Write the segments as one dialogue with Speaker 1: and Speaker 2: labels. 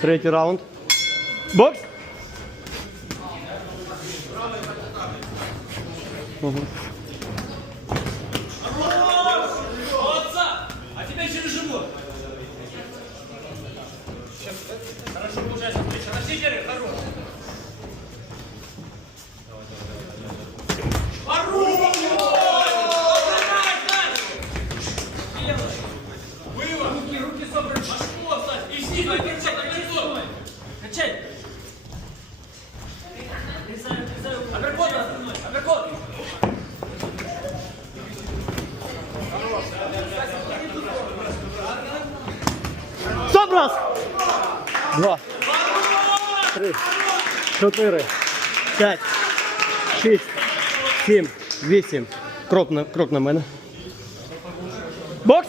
Speaker 1: Третій раунд. Бокс!
Speaker 2: Угу. Кричіть, кричать, кричать! Кричать! Априкот!
Speaker 1: Стоп раз! Два. Три. Чотири. П'ять. Шість. Сім. Вісім. Крок на, крок на мене. Бокс!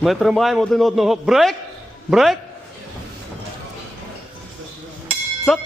Speaker 1: Ми тримаємо один одного. Брейк! Брейк! Стоп!